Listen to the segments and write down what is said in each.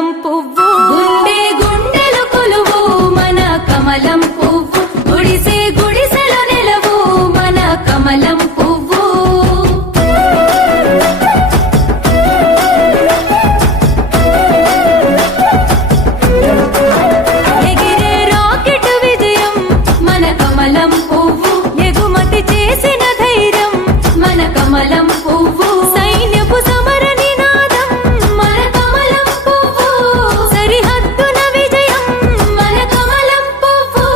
కమలం పువ్వు గుండె గుండెలు కొలువు మన కమలం పువ్వు గుడిసే గుడిసెలో నెలవు మన కమలం పువ్వు ఎగిరే రాకెట్ విజయం మన కమలం పువ్వు ఎగుమతి చేసిన ధైర్యం మన కమలం పువ్వు సైన్యపు సమర నినాదం మన కమలం పువ్వు సరిహద్దున విజయం మన కమలం పువ్వు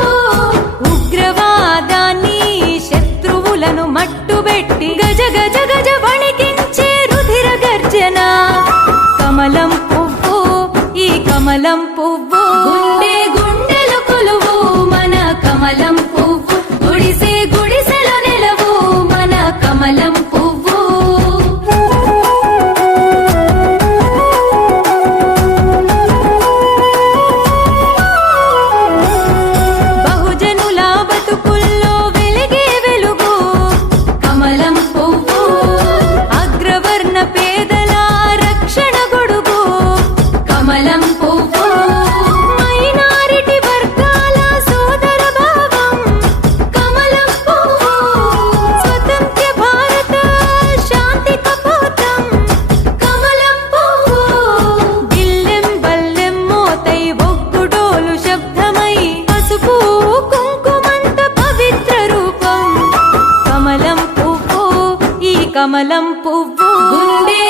ఉగ్రవాదాన్ని శత్రువులను మట్టుబెట్టి గజ గజ గజ వణికించే రుధిర గర్జన కమలం పువ్వు ఈ కమలం పువ్వు గుండె గుండెలు కొలువు మన కమలం పువ్వు గుడిసే గుడిసెలో నెలవు మన కమలం పువ్వు బహుజనుల బతుకుల్లో వెలిగే వెలుగు కమలం పువ్వు అగ్రవర్ణ పేదల రక్షణ గొడుగు కమలం పువ్వు మైనారిటీ వర్గాల సోదర భావం కమలం పువ్వు స్వతంత్ర భారత శాంతి కపోతం కమలం పువ్వు గిల్లెం బల్లెం మోతై ఒగ్గుడోలు శబ్దమై పసుపు కుంకుమంత పవిత్ర రూపం కమలం పువ్వు ఈ కమలం పువ్వు గుండె